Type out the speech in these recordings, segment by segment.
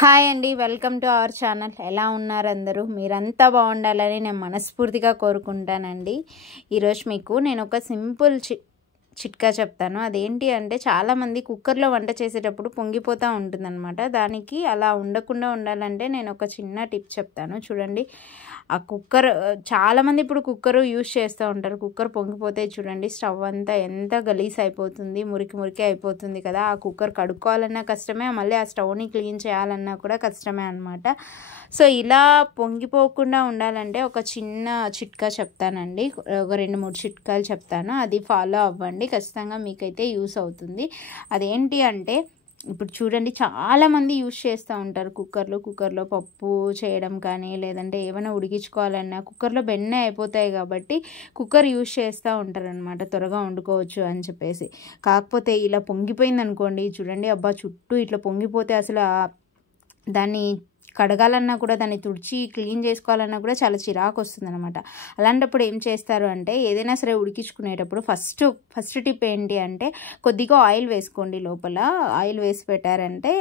Hi అండి, welcome to our channel. ఎలా ఉన్నారు అందరూ? మీరంతా బాగుండాలని నేను మనస్ఫూర్తిగా కోరుకుంటానండి. ఈరోజు మీకు నేను ఒక సింపుల్ చిట్కా చెప్తాను. అదేంటి అంటే, చాలామంది కుక్కర్లో వంట చేసేటప్పుడు పొంగిపోతూ ఉంటుందన్నమాట. దానికి అలా ఉండకుండా ఉండాలంటే నేను ఒక చిన్న టిప్ చెప్తాను. చూడండి, ఆ కుక్కర్ చాలామంది ఇప్పుడు కుక్కర్ యూజ్ చేస్తూ ఉంటారు. కుక్కర్ పొంగిపోతే చూడండి, స్టవ్ అంతా ఎంత గలీజ్ అయిపోతుంది, మురికి మురికి అయిపోతుంది కదా. ఆ కుక్కర్ కడుక్కోవాలన్నా కష్టమే, మళ్ళీ ఆ స్టవ్ని క్లీన్ చేయాలన్నా కూడా కష్టమే అనమాట. సో ఇలా పొంగిపోకుండా ఉండాలంటే ఒక చిన్న చిట్కా చెప్తానండి. ఒక 2-3 చిట్కాలు చెప్తాను, అది ఫాలో అవ్వండి. ఖచ్చితంగా మీకైతే యూస్ అవుతుంది. అదేంటి అంటే, ఇప్పుడు చూడండి, చాలామంది యూజ్ చేస్తూ ఉంటారు కుక్కర్లో పప్పు చేయడం కానీ, లేదంటే ఏమైనా ఉడికించుకోవాలన్నా కుక్కర్లో బెన్నే అయిపోతాయి కాబట్టి కుక్కర్ యూజ్ చేస్తూ ఉంటారనమాట, త్వరగా వండుకోవచ్చు అని చెప్పేసి. కాకపోతే ఇలా పొంగిపోయింది అనుకోండి, చూడండి, అబ్బా చుట్టూ ఇట్లా పొంగిపోతే అసలు దాన్ని కడగాలన్నా కూడా, దాన్ని తుడిచి క్లీన్ చేసుకోవాలన్నా కూడా చాలా చిరాకు వస్తుంది అనమాట. అలాంటప్పుడు ఏం చేస్తారు అంటే, ఏదైనా సరే ఉడికించుకునేటప్పుడు ఫస్ట్ టిప్ ఏంటి అంటే, కొద్దిగా ఆయిల్ వేసుకోండి. లోపల ఆయిల్ వేసి పెట్టారంటే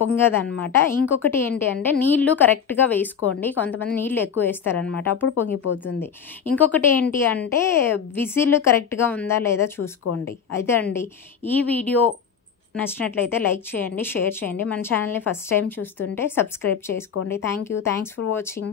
పొంగదనమాట. ఇంకొకటి ఏంటి అంటే, నీళ్లు కరెక్ట్గా వేసుకోండి. కొంతమంది నీళ్ళు ఎక్కువ వేస్తారనమాట, అప్పుడు పొంగిపోతుంది. ఇంకొకటి ఏంటి అంటే, విజిల్ కరెక్ట్గా ఉందా లేదా చూసుకోండి. అయితే అండి, ఈ వీడియో నచ్చినట్లయితే లైక్ చేయండి, షేర్ చేయండి. మన ఛానల్ని ఫస్ట్ టైం చూస్తుంటే సబ్స్క్రైబ్ చేసుకోండి. Thanks for watching.